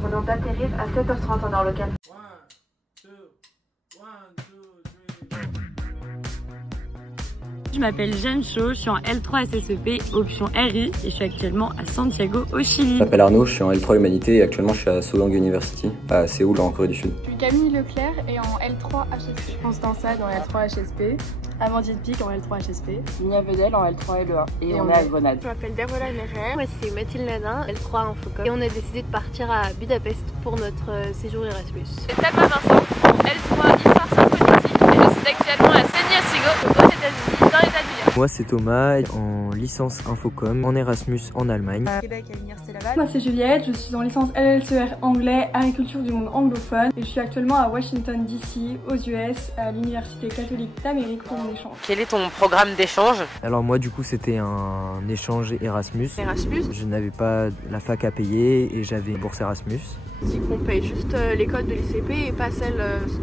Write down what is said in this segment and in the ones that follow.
nous venons d'atterrir à 7h30 en heure locale. Je m'appelle Jeanne Chaud, je suis en L3 SSEP, option RI, et je suis actuellement à Santiago, au Chili. Je m'appelle Arnaud, je suis en L3 Humanité et actuellement je suis à Solang University, à Séoul, en Corée du Sud. Je suis Camille Leclerc et en L3 HSP. Constance Sade en L3 HSP. Amandine Pic en L3 HSP. Nia Vedel en L3 LE1 et on est à Grenade. Je m'appelle Derola Merer, moi c'est Mathilde Nadin, L3 Infocom. Et on a décidé de partir à Budapest pour notre séjour Erasmus. C'est Tapa Vincent, L3 Histoire Sciences Politiques et je suis actuellement à San Diego, aux États-Unis, dans l'État de New York. Moi c'est Thomas, en licence Infocom, en Erasmus en Allemagne. Québec à l'Université Laval. Moi c'est Juliette, je suis en licence LLCR anglais, agriculture du monde anglophone et je suis actuellement à Washington DC, aux US, à l'Université catholique d'Amérique pour mon échange. Quel est ton programme d'échange? Alors moi du coup c'était un échange Erasmus. Erasmus. Je n'avais pas la fac à payer et j'avais une bourse Erasmus. C'est qu'on paye juste l'école de l'ICP et pas celle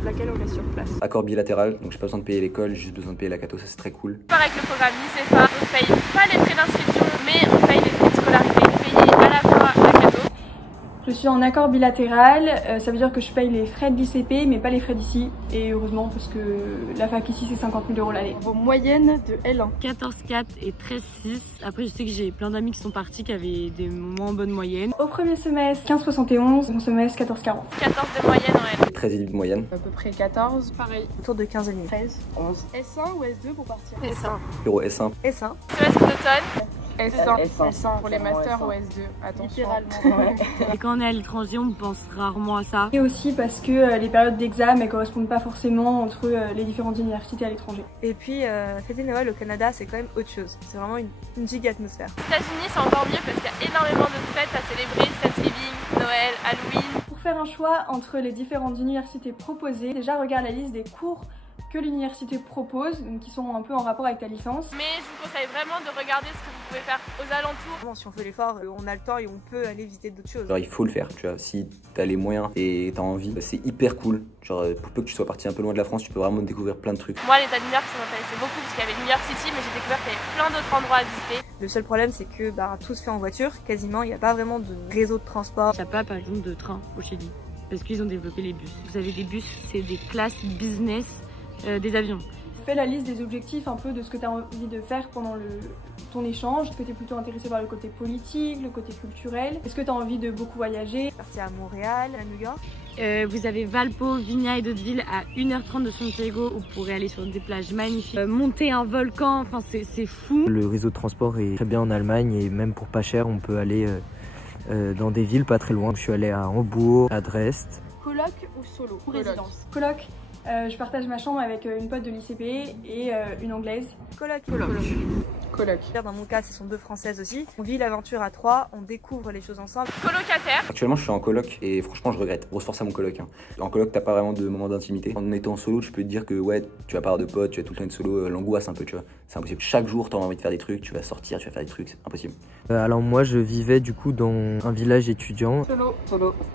laquelle on est sur place. Accord bilatéral, donc j'ai pas besoin de payer l'école, j'ai juste besoin de payer la cato, ça c'est très cool. Pareil avec le programme l'ICFA, on paye pas les frais d'inscription, mais on paye les frais de scolarité payés à la fois la cato. Je suis en accord bilatéral, ça veut dire que je paye les frais de l'ICP mais pas les frais d'ici. Et heureusement parce que la fac ici c'est 50 000 € l'année. Vos moyennes de L1. 14,4 et 13,6. Après je sais que j'ai plein d'amis qui sont partis qui avaient des moins bonnes moyennes. Au premier semestre 15,71, au second semestre 14,40. 14 de moyenne en L. 13,5 de moyenne. À peu près 14. Pareil. Autour de 15,5. 13, 11. S1 ou S2 pour partir? S1. Euro S1. S1. Semestre d'automne. S1 pour les masters ou S2. Attention. Littéralement. Et quand on est à l'étranger on pense rarement à ça. Et aussi parce que les périodes d'examen elles correspondent pas forcément entre les différentes universités à l'étranger. Et puis fêter Noël au Canada c'est quand même autre chose. C'est vraiment une giga atmosphère. Aux États-Unis c'est encore mieux parce qu'il y a énormément de fêtes à célébrer, Thanksgiving, Noël, Halloween. Pour faire un choix entre les différentes universités proposées, déjà regarde la liste des cours que l'université propose, donc qui sont un peu en rapport avec ta licence. Mais je vous conseille vraiment de regarder ce que vous pouvez faire aux alentours. Bon, si on fait l'effort, on a le temps et on peut aller visiter d'autres choses. Genre il faut le faire, tu vois, si t'as les moyens et t'as envie, c'est hyper cool. Genre pour peu que tu sois parti un peu loin de la France, tu peux vraiment découvrir plein de trucs. Moi l'État de New York ça m'intéressait beaucoup parce qu'il y avait New York City mais j'ai découvert qu'il y avait plein d'autres endroits à visiter. Le seul problème c'est que tout se fait en voiture, quasiment, il n'y a pas vraiment de réseau de transport. Il n'y a pas par exemple de train au Chili parce qu'ils ont développé les bus. Vous savez, des bus c'est des classes business des avions. Fais la liste des objectifs un peu de ce que tu as envie de faire pendant ton échange. Est-ce que tu es plutôt intéressé par le côté politique, le côté culturel? Est-ce que tu as envie de beaucoup voyager? Partir à Montréal, à New York. Vous avez Valpo, Vigna et d'autres villes à 1h30 de Santiago où vous pourrez aller sur des plages magnifiques, monter un volcan, enfin c'est fou. Le réseau de transport est très bien en Allemagne et même pour pas cher on peut aller dans des villes pas très loin. Je suis allé à Hambourg, à Dresde. Coloc ou solo? Ou résidence? Coloc. Je partage ma chambre avec une pote de l'ICP et une anglaise. Coloc. Dans mon cas, ce sont deux françaises aussi. On vit l'aventure à 3, on découvre les choses ensemble. Colocataire. Actuellement je suis en coloc et franchement je regrette. Grosse force à mon coloc. Hein. En coloc t'as pas vraiment de moment d'intimité. En étant en solo tu peux te dire que ouais tu vas pas avoir de potes, tu vas tout le temps être solo, l'angoisse un peu tu vois. C'est impossible. Chaque jour t'as envie de faire des trucs, tu vas sortir, tu vas faire des trucs, c'est impossible. Alors moi je vivais du coup dans un village étudiant.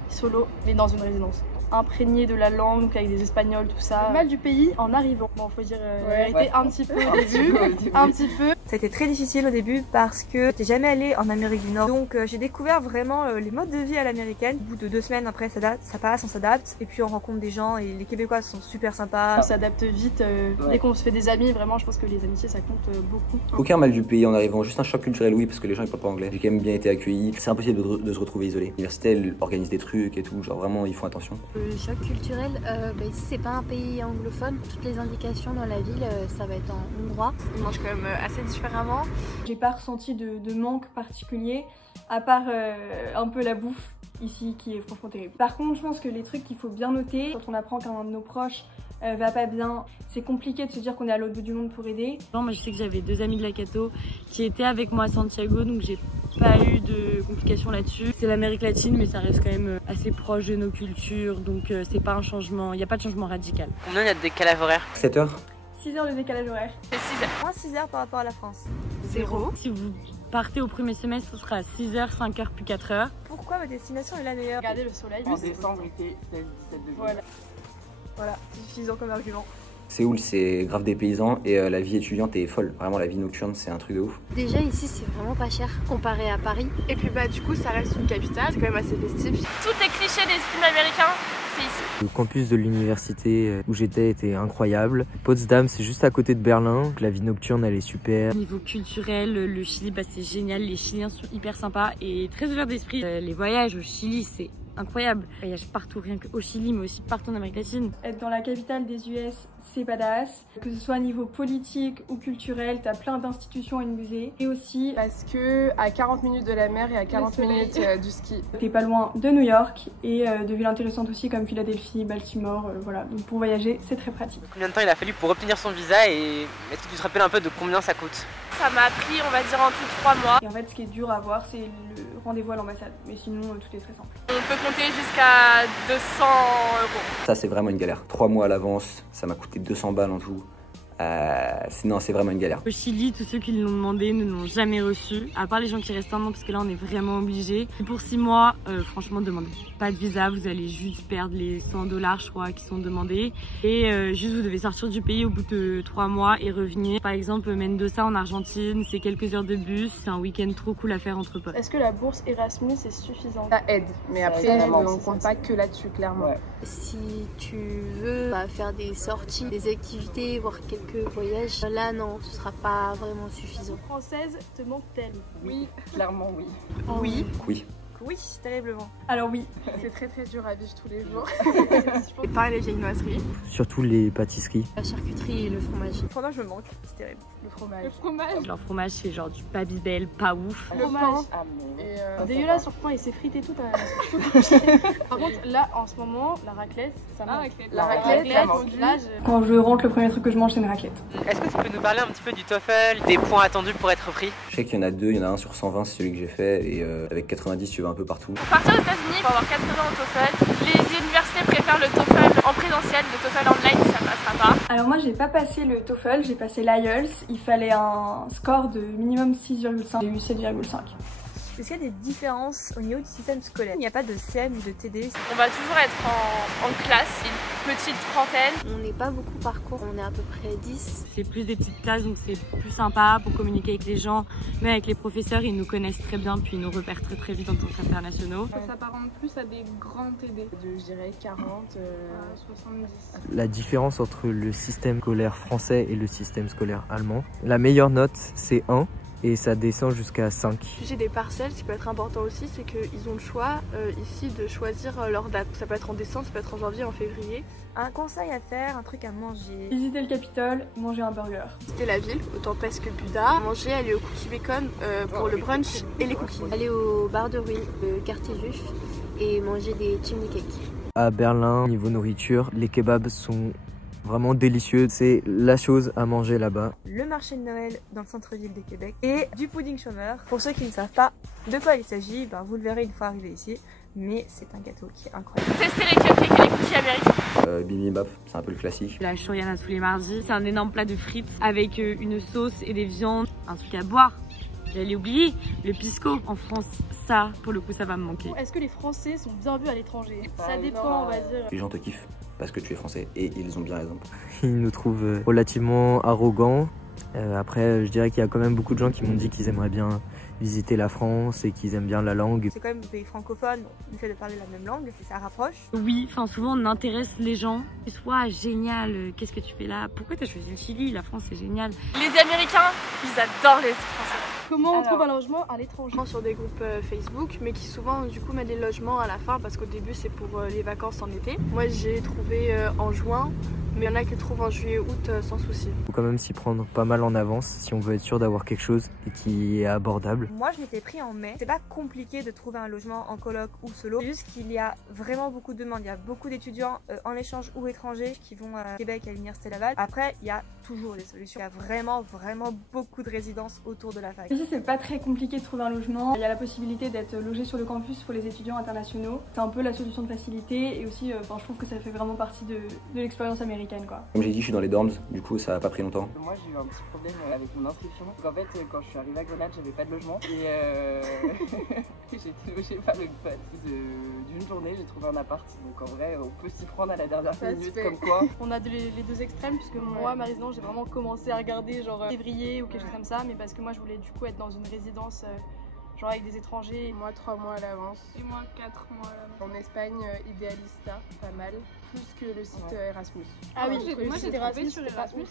Solo, mais dans une résidence. Imprégné de la langue, avec des espagnols, tout ça. Le mal du pays en arrivant. Bon, faut dire la vérité, un petit peu au début. Un petit peu. Ça a été très difficile au début parce que j'étais jamais allée en Amérique du Nord. Donc j'ai découvert vraiment les modes de vie à l'américaine. Au bout de 2 semaines après, ça passe, on s'adapte. Et puis on rencontre des gens et les Québécois sont super sympas. On s'adapte vite. Dès qu'on se fait des amis, vraiment, je pense que les amitiés ça compte beaucoup. Aucun mal du pays en arrivant, juste un choc culturel oui parce que les gens ils parlent pas anglais. J'ai quand même bien été accueilli. C'est impossible de se retrouver isolé. L'université elle organise des trucs et tout, genre vraiment ils font attention. Le choc culturel, ici c'est pas un pays anglophone. Toutes les indications dans la ville, ça va être en hongrois. Ils mangent quand même assez différemment. J'ai pas ressenti de manque particulier, à part un peu la bouffe ici qui est franchement terrible. Par contre, je pense que les trucs qu'il faut bien noter, quand on apprend qu'un de nos proches va pas bien, c'est compliqué de se dire qu'on est à l'autre bout du monde pour aider. Moi je sais que j'avais 2 amis de la Cato qui étaient avec moi à Santiago, donc j'ai pas eu de complications là-dessus. C'est l'Amérique latine mais ça reste quand même assez proche de nos cultures, donc c'est pas un changement, il n'y a pas de changement radical. Combien il y a de décalage horaire? 7 heures. 6 heures de décalage horaire. C'est 6 heures. Moins 6 heures par rapport à la France. 0. Si vous partez au premier semestre, ce sera 6h, 5h puis 4h. Pourquoi ma destination est la meilleure? Regardez le soleil. En décembre, il fait 16-17 degrés. Voilà, suffisant comme argument. Séoul, c'est grave des paysans et la vie étudiante est folle. Vraiment, la vie nocturne, c'est un truc de ouf. Déjà ici c'est vraiment pas cher comparé à Paris. Et puis bah du coup ça reste une capitale, c'est quand même assez festif. Tous les clichés des films américains, c'est ici. Le campus de l'université où j'étais était incroyable. Potsdam, c'est juste à côté de Berlin. La vie nocturne, elle est super. Au niveau culturel, le Chili, bah, c'est génial. Les Chiliens sont hyper sympas et très ouverts d'esprit. Les voyages au Chili, c'est incroyable. Je voyage partout, rien qu'au Chili, mais aussi partout en Amérique latine. Être dans la capitale des US, c'est badass. Que ce soit au niveau politique ou culturel, t'as plein d'institutions et de musées. Et aussi parce que à 40 minutes de la mer et à 40 minutes du ski. T'es pas loin de New York et de villes intéressantes aussi comme Philadelphie, Baltimore, voilà. Donc pour voyager, c'est très pratique. Combien de temps il a fallu pour obtenir son visa et est-ce que tu te rappelles un peu de combien ça coûte? Ça m'a pris, on va dire, en tout 3 mois. Et en fait, ce qui est dur à avoir, c'est le rendez-vous à l'ambassade. Mais sinon, tout est très simple. On peut compter jusqu'à 200 €. Ça, c'est vraiment une galère. 3 mois à l'avance, ça m'a coûté 200 balles en tout. Sinon, c'est vraiment une galère. Au Chili, tous ceux qui l'ont demandé ne l'ont jamais reçu, à part les gens qui restent un an, parce que là, on est vraiment obligés. Pour 6 mois, franchement, demandez pas de visa, vous allez juste perdre les 100 $, je crois, qui sont demandés. Et juste, vous devez sortir du pays au bout de 3 mois et revenir. Par exemple, Mendoza en Argentine, c'est quelques heures de bus, c'est un week-end trop cool à faire entre potes. Est-ce que la bourse Erasmus est suffisante? Ça aide, mais après, on ne compte pas que là-dessus, clairement. Ouais. Si tu veux faire des sorties, des activités, voir quelques voyages, là non, ce sera pas vraiment suffisant. Française, te manque-t-elle? Oui, clairement oui. Oui. Oui. Oui, terriblement. Alors oui. C'est très très dur à vivre tous les jours. Et pareil, les viennoiseries. Surtout les pâtisseries. La charcuterie et le fromage. Le fromage me manque, c'est terrible. Le fromage. Leur fromage, c'est genre du Babybel, pas ouf. Le fromage. Et dégueulasse sur le pain et c'est frité tout à Par contre, là, en ce moment, la raclette, ça manque. La raclette, ça manque. Quand je rentre, le premier truc que je mange, c'est une raclette. Est-ce que tu peux nous parler un petit peu du TOEFL, des points attendus pour être pris? Je sais qu'il y en a 2, il y en a un sur 120, c'est celui que j'ai fait, et avec 90, tu vas un peu partout. Pour partir aux États-Unis, il faut avoir 80 au TOEFL. Les universités préfèrent le TOEFL en présentiel, le TOEFL online, ça passera pas. Alors moi, j'ai pas passé le TOEFL, j'ai passé l'IELTS. Il fallait un score de minimum 6,5. J'ai eu 7,5. Est-ce qu'il y a des différences au niveau du système scolaire? Il n'y a pas de CM ou de TD? On va toujours être en classe, une petite trentaine. On n'est pas beaucoup par cours, on est à peu près 10. C'est plus des petites classes, donc c'est plus sympa pour communiquer avec les gens. Mais avec les professeurs, ils nous connaissent très bien, puis ils nous repèrent très très vite en tant qu'internationaux. Ça s'apparente plus à des grands TD. Je dirais 40, 70. La différence entre le système scolaire français et le système scolaire allemand, la meilleure note, c'est 1. Et ça descend jusqu'à 5. J'ai des parcelles, ce qui peut être important aussi, c'est qu'ils ont le choix ici de choisir leur date. Ça peut être en décembre, ça peut être en janvier, en février. Un conseil à faire, un truc à manger. Visiter le Capitole, manger un burger. Visiter la ville, autant presque Buda. Manger, aller au Cookie Bacon pour le brunch et les cookies. Aller au bar de Ruines, le quartier juif, et manger des chimney cakes. À Berlin, niveau nourriture, les kebabs sont vraiment délicieux, c'est la chose à manger là-bas. Le marché de Noël dans le centre-ville de Québec et du pudding chômeur. Pour ceux qui ne savent pas de quoi il s'agit, vous le verrez une fois arrivé ici, mais c'est un gâteau qui est incroyable. Tester les cupcakes et les cookies américains. Bibimbap, c'est un peu le classique. La shoryana tous les mardis, c'est un énorme plat de frites avec une sauce et des viandes, un truc à boire. J'allais oublier, le pisco. En France, ça, pour le coup, ça va me manquer. Est-ce que les Français sont bien vus à l'étranger? Ça dépend, on va dire. Les gens te kiffent parce que tu es français et ils ont bien raison. Ils nous trouvent relativement arrogants. Après, je dirais qu'il y a quand même beaucoup de gens qui m'ont dit qu'ils aimeraient bien visiter la France et qu'ils aiment bien la langue. C'est quand même un pays francophone, on essaie de parler la même langue et ça rapproche. Oui, enfin souvent on intéresse les gens. Soit génial, qu'est-ce que tu fais là? Pourquoi t'as choisi le Chili? La France c'est génial. Les Américains, ils adorent les Français. Comment on trouve un logement à l'étranger? Sur des groupes Facebook, mais qui souvent du coup mettent des logements à la fin parce qu'au début c'est pour les vacances en été. Moi j'ai trouvé en juin, mais il y en a qui le trouvent en juillet, août sans souci. Il faut quand même s'y prendre pas mal en avance si on veut être sûr d'avoir quelque chose et qui est abordable. Moi je m'étais pris en mai, c'est pas compliqué de trouver un logement en coloc ou solo, c'est juste qu'il y a vraiment beaucoup de demandes, il y a beaucoup d'étudiants en échange ou étrangers qui vont à Québec à l'université Laval. Après il y a toujours des solutions, il y a vraiment beaucoup de résidences autour de la fac. Ici c'est pas très compliqué de trouver un logement, il y a la possibilité d'être logé sur le campus pour les étudiants internationaux, c'est un peu la solution de facilité et aussi je trouve que ça fait vraiment partie de l'expérience américaine. américaine quoi. Comme j'ai dit, je suis dans les dorms, du coup ça a pas pris longtemps. Moi j'ai eu un petit problème avec mon inscription. Donc en fait quand je suis arrivée à Grenade, j'avais pas de logement et j'ai été logée par une pote. D'une journée j'ai trouvé un appart. Donc en vrai on peut s'y prendre à la dernière minute comme quoi. On a les deux extrêmes puisque moi ma résidence j'ai vraiment commencé à regarder genre février ou quelque chose comme ça, mais parce que moi je voulais du coup être dans une résidence genre avec des étrangers. Moi 3 mois à l'avance. Et moi 4 mois à l'avance. En Espagne, Idealista, pas mal. Plus que le site Erasmus. Ah oui, moi j'ai trouvé sur Erasmus.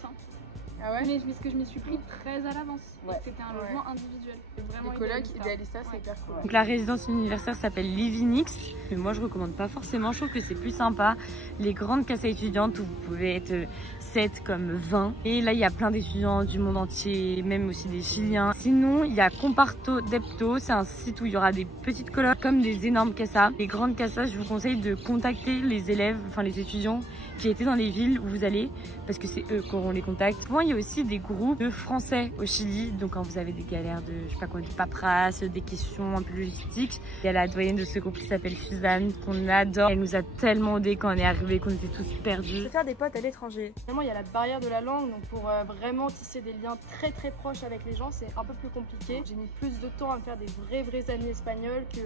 Ah ouais? Mais parce que je m'y suis pris très à l'avance. C'était un logement individuel. Les colocs Idealista, c'est hyper cool. Donc la résidence universitaire s'appelle Livinix. Moi je recommande pas forcément, je trouve que c'est plus sympa. Les grandes casas étudiantes où vous pouvez être 7 comme 20. Et là il y a plein d'étudiants du monde entier, même aussi des Chiliens. Sinon il y a Comparto Depto, c'est un site où il y aura des petites colocs comme des énormes casas. Les grandes casas, je vous conseille de contacter les élèves, enfin les étudiants qui étaient dans les villes où vous allez, parce que c'est eux qui auront les contacts. Bon, il y a aussi des groupes de français au Chili, donc quand vous avez des galères de, je sais pas quoi, de paperasse, des questions un peu logistiques. Il y a la doyenne de ce groupe qui s'appelle Suzanne, qu'on adore. Elle nous a tellement aidés quand on est arrivés, qu'on était tous perdus. Se faire des potes à l'étranger. Vraiment, il y a la barrière de la langue, donc pour vraiment tisser des liens très proches avec les gens, c'est un peu plus compliqué. J'ai mis plus de temps à me faire des vrais amis espagnols que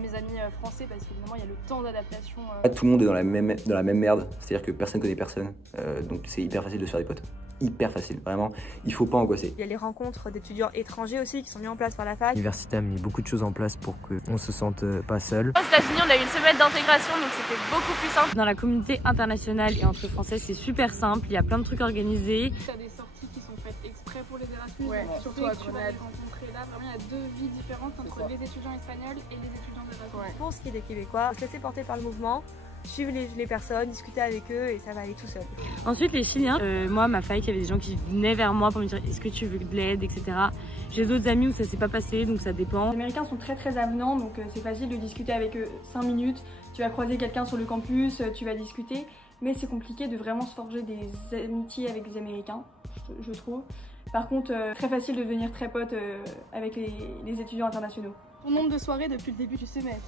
mes amis français, parce qu'évidemment il y a le temps d'adaptation. Tout le monde est dans la même merde, c'est-à-dire que personne connaît personne, donc c'est hyper facile de se faire des potes. Hyper facile, vraiment, il faut pas angoisser. Il y a les rencontres d'étudiants étrangers aussi qui sont mis en place par la fac. L'université a mis beaucoup de choses en place pour qu'on se sente pas seul. Aux États-Unis, on a eu une semaine d'intégration, donc c'était beaucoup plus simple. Dans la communauté internationale et entre français, c'est super simple, il y a plein de trucs organisés. Tu as des sorties qui sont faites exprès pour les Erasmus, surtout à Grenade. Là, vraiment, il y a deux vies différentes entre les étudiants espagnols et les étudiants d'Erasmus. Pour ce qui est des Québécois, se laisser porter par le mouvement, suivre les personnes, discuter avec eux et ça va aller tout seul. Ensuite les Chiliens, moi ma fac, il y avait des gens qui venaient vers moi pour me dire est-ce que tu veux de l'aide, etc. J'ai d'autres amis où ça s'est pas passé, donc ça dépend. Les Américains sont très avenants, donc c'est facile de discuter avec eux 5 minutes. Tu vas croiser quelqu'un sur le campus, tu vas discuter, mais c'est compliqué de vraiment se forger des amitiés avec des Américains, je trouve. Par contre, très facile de devenir très pote avec les étudiants internationaux. Ton nombre de soirées depuis le début du semestre?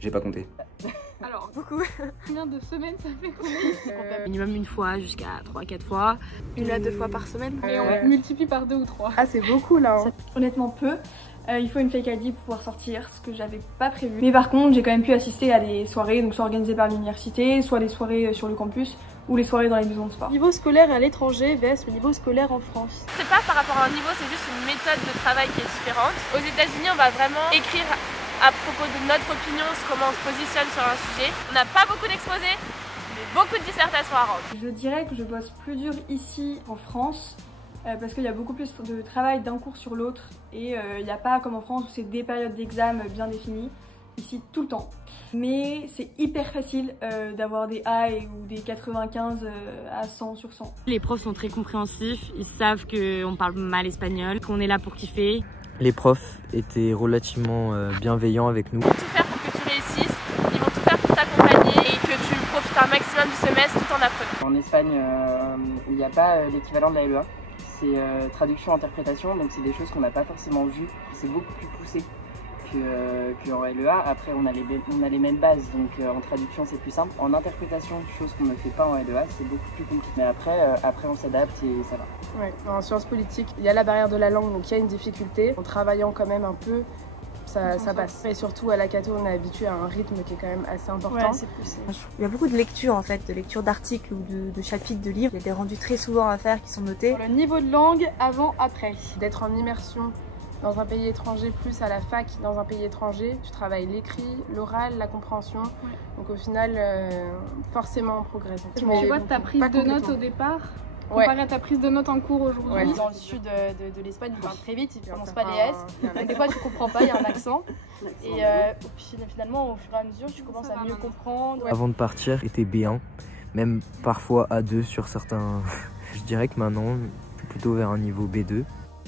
J'ai pas compté. Alors, beaucoup. Combien de semaines ça fait combien Minimum une fois jusqu'à 3-4 fois. 1 à 2 fois par semaine. Et on multiplie par 2 ou 3. Ah c'est beaucoup là. Honnêtement peu. Il faut une fake ID pour pouvoir sortir, ce que j'avais pas prévu. Mais par contre, j'ai quand même pu assister à des soirées, donc soit organisées par l'université, soit des soirées sur le campus, ou les soirées dans les maisons de sport. Niveau scolaire à l'étranger vs le niveau scolaire en France. C'est pas par rapport à un niveau, c'est juste une méthode de travail qui est différente. Aux États-Unis, on va vraiment écrire à propos de notre opinion, comment on se positionne sur un sujet. On n'a pas beaucoup d'exposés, mais beaucoup de dissertations à rendre. Je dirais que je bosse plus dur ici en France, parce qu'il y a beaucoup plus de travail d'un cours sur l'autre, et il n'y a pas comme en France où c'est des périodes d'examen bien définies. Ici tout le temps. Mais c'est hyper facile d'avoir des A ou des 95 à 100 sur 100. Les profs sont très compréhensifs, ils savent qu'on parle mal espagnol, qu'on est là pour kiffer. Les profs étaient relativement bienveillants avec nous. Ils vont tout faire pour que tu réussisses, ils vont tout faire pour t'accompagner et que tu profites un maximum du semestre tout en apprenant. En Espagne, il n'y a pas l'équivalent de la LEA, c'est traduction-interprétation, donc c'est des choses qu'on n'a pas forcément vues, c'est beaucoup plus poussé qu'en LEA. Après on a les mêmes bases, donc en traduction c'est plus simple. En interprétation, chose qu'on ne fait pas en LEA, c'est beaucoup plus compliqué. Mais après on s'adapte et ça va. Ouais, en sciences politiques, il y a la barrière de la langue, donc il y a une difficulté. En travaillant quand même un peu, ça passe. Et surtout à la Cato, on est habitué à un rythme qui est quand même assez important. Ouais, il y a beaucoup de lectures en fait, de lectures d'articles ou de chapitres de livres. Il y a des rendus très souvent à faire qui sont notés. Le niveau de langue avant, après. D'être en immersion dans un pays étranger, plus à la fac dans un pays étranger, tu travailles l'écrit, l'oral, la compréhension. Donc au final, forcément on progresse. Tu vois ta prise de notes au départ comparé à ta prise de notes en cours aujourd'hui. Dans le sud de l'Espagne, ils parlent très vite, ils ne prononcent pas les S. Donc des fois tu comprends pas, il y a un accent. Et puis finalement, au fur et à mesure, tu commences à mieux comprendre. Avant de partir, j'étais B1, même parfois A2 sur certains. Je dirais que maintenant, je suis plutôt vers un niveau B2.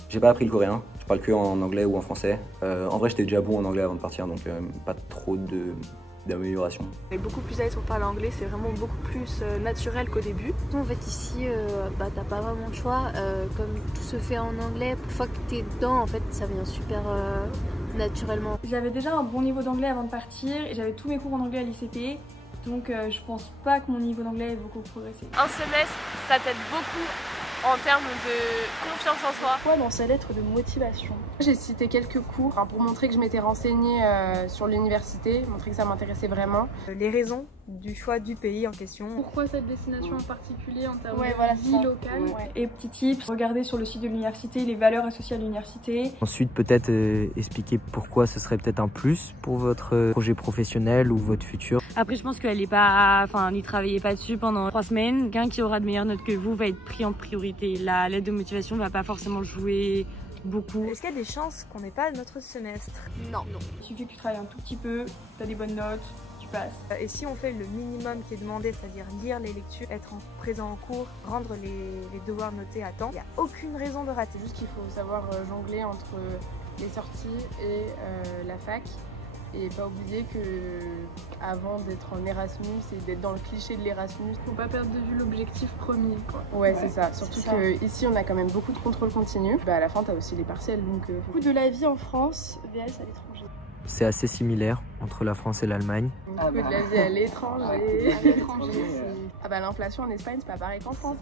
J'ai pas appris le coréen, je parle que en anglais ou en français. En vrai, j'étais déjà bon en anglais avant de partir, donc pas trop d'amélioration. On est beaucoup plus à l'aise pour parler anglais, c'est vraiment beaucoup plus naturel qu'au début. En fait ici, t'as pas vraiment le choix, comme tout se fait en anglais, une fois que t'es dedans, en fait ça vient super naturellement. J'avais déjà un bon niveau d'anglais avant de partir et j'avais tous mes cours en anglais à l'ICP. Donc je pense pas que mon niveau d'anglais ait beaucoup progressé. Un semestre, ça t'aide beaucoup en termes de confiance en soi. Quoi dans sa lettre de motivation? J'ai cité quelques cours pour montrer que je m'étais renseignée sur l'université, montrer que ça m'intéressait vraiment. Les raisons du choix du pays en question. Pourquoi cette destination en particulier en termes voilà, de vie locale? Et petit tips, regardez sur le site de l'université les valeurs associées à l'université. Ensuite, peut-être expliquer pourquoi ce serait peut-être un plus pour votre projet professionnel ou votre futur. Après, je pense qu'elle est pas, enfin, n'y travaillez pas dessus pendant 3 semaines. Quelqu'un qui aura de meilleures notes que vous va être pris en priorité. La lettre de motivation va pas forcément jouer beaucoup. Est-ce qu'il y a des chances qu'on n'ait pas notre semestre? Non. Il suffit que tu travailles un tout petit peu, tu as des bonnes notes, tu passes. Et si on fait le minimum qui est demandé, c'est-à-dire lire les lectures, être présent en cours, rendre les devoirs notés à temps, il n'y a aucune raison de rater. Juste qu'il faut savoir jongler entre les sorties et la fac. Et pas oublier que avant d'être en Erasmus et d'être dans le cliché de l'Erasmus, faut pas perdre de vue l'objectif premier, quoi. Ouais, c'est ça. Surtout qu'ici on a quand même beaucoup de contrôle continu. À la fin t'as aussi les partiels, donc Beaucoup de la vie en France vs à l'étranger. C'est assez similaire entre la France et l'Allemagne. Beaucoup de la vie à l'étranger. L'inflation en Espagne c'est pas pareil qu'en France.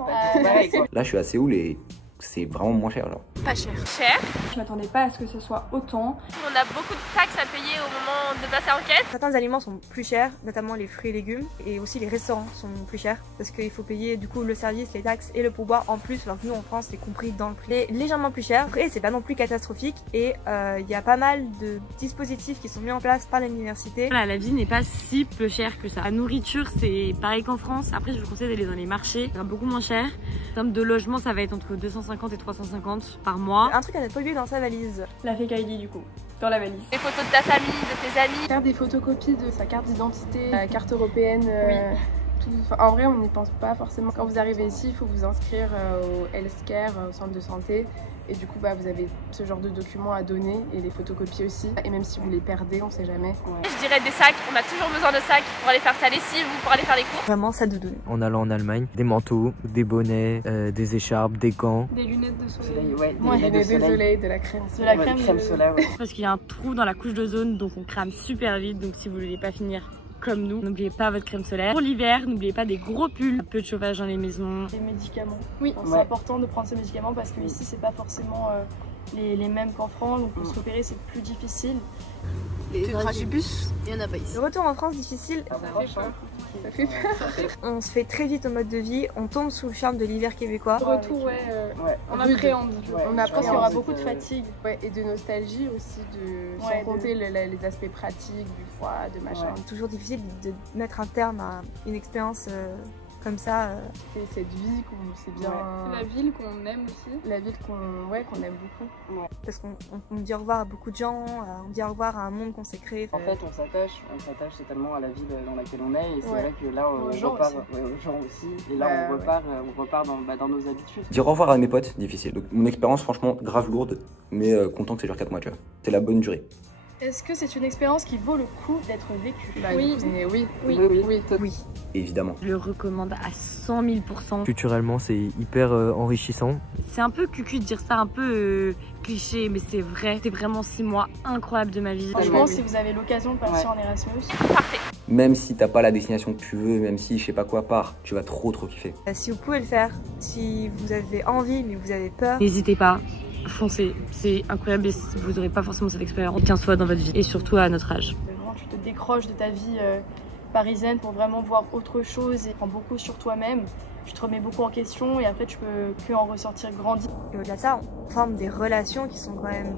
Là je suis à Séoul et c'est vraiment moins cher genre. Pas cher. Cher. Je m'attendais pas à ce que ce soit autant. On a beaucoup de taxes à payer au moment de passer en caisse. Certains aliments sont plus chers, notamment les fruits et légumes, et aussi les restaurants sont plus chers parce qu'il faut payer du coup le service, les taxes et le pourboire en plus. Alors que nous en France c'est compris dans le prix. C'est légèrement plus cher. Après c'est pas non plus catastrophique et il y a pas mal de dispositifs qui sont mis en place par l'université. Voilà, la vie n'est pas si peu chère que ça. La nourriture c'est pareil qu'en France. Après je vous conseille d'aller dans les marchés, c'est beaucoup moins cher. En termes de logement ça va être entre 250 et 350 par mois. Un truc à ne pas oublier dans sa valise. La fake ID du coup, dans la valise. Des photos de ta famille, de tes amis. Faire des photocopies de sa carte d'identité, la carte européenne. En vrai, on n'y pense pas forcément. Quand vous arrivez ici, il faut vous inscrire au healthcare, au centre de santé. Et du coup, vous avez ce genre de documents à donner et les photocopies aussi. Et même si vous les perdez, on sait jamais. Je dirais des sacs. On a toujours besoin de sacs pour aller faire sa lessive ou pour aller faire les courses. Vraiment, ça de donner. En allant en Allemagne, des manteaux, des bonnets, des écharpes, des gants. Des lunettes de soleil. Des soleil, de la crème. De la crème solaire, Parce qu'il y a un trou dans la couche d'ozone, donc on crame super vite. Donc si vous voulez pas finir comme nous, n'oubliez pas votre crème solaire. Pour l'hiver, n'oubliez pas des gros pulls, un peu de chauffage dans les maisons. Les médicaments. Oui, c'est important de prendre ces médicaments parce que ici c'est pas forcément les mêmes qu'en France, donc pour se repérer c'est plus difficile. Les dragibus, il n'y en a pas ici. Le retour en France difficile. Ça fait peur. On se fait très vite au mode de vie, on tombe sous le charme de l'hiver québécois. Retour, on appréhende. On apprend qu'il y aura beaucoup de fatigue et de nostalgie aussi, sans compter les aspects pratiques du froid, de machin. C'est toujours difficile de mettre un terme à une expérience comme ça. C'est cette vie qu'on sait bien. La ville qu'on aime aussi. La ville qu'on aime beaucoup. Parce qu'on dit au revoir à beaucoup de gens, on dit au revoir à un monde qu'on s'est créé. En fait, on s'attache totalement à la ville dans laquelle on est. Et c'est vrai que là, on repart aux gens aussi. Et là, on repart dans nos habitudes. Dire au revoir à mes potes, difficile. Donc mon expérience, franchement, grave lourde, mais content que c'est genre 4 mois, tu vois. C'est la bonne durée. Est-ce que c'est une expérience qui vaut le coup d'être vécue? Oui. Évidemment. Je le recommande à 100 000%. Culturellement, c'est hyper enrichissant. C'est un peu cucu de dire ça, un peu cliché, mais c'est vrai. C'était vraiment 6 mois incroyables de ma vie. Franchement, si vous avez l'occasion de partir en Erasmus, partez. Même si t'as pas la destination que tu veux, même si je sais pas quoi part, tu vas trop kiffer. Si vous pouvez le faire, si vous avez envie mais vous avez peur, n'hésitez pas. Foncez, c'est incroyable et vous n'aurez pas forcément cette expérience qu'un soit dans votre vie et surtout à notre âge. Vraiment, tu te décroches de ta vie parisienne pour vraiment voir autre chose et prends beaucoup sur toi-même. Tu te remets beaucoup en question et après tu peux que en ressortir grandi. Et au-delà de ça, on forme des relations qui sont quand même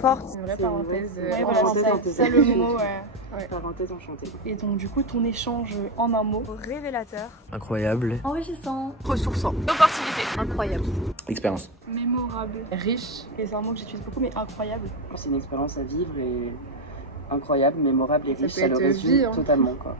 fortes. C'est une vraie parenthèse. C'est le mot. Parenthèse enchantée. Et donc du coup, ton échange en un mot. Révélateur. Incroyable. Enrichissant. Ressourçant. Opportunité. Incroyable. Expérience. Mémorable. Riche. Et c'est un mot que j'utilise beaucoup, mais incroyable. C'est une expérience à vivre et incroyable, mémorable et riche. Ça le résume totalement, quoi.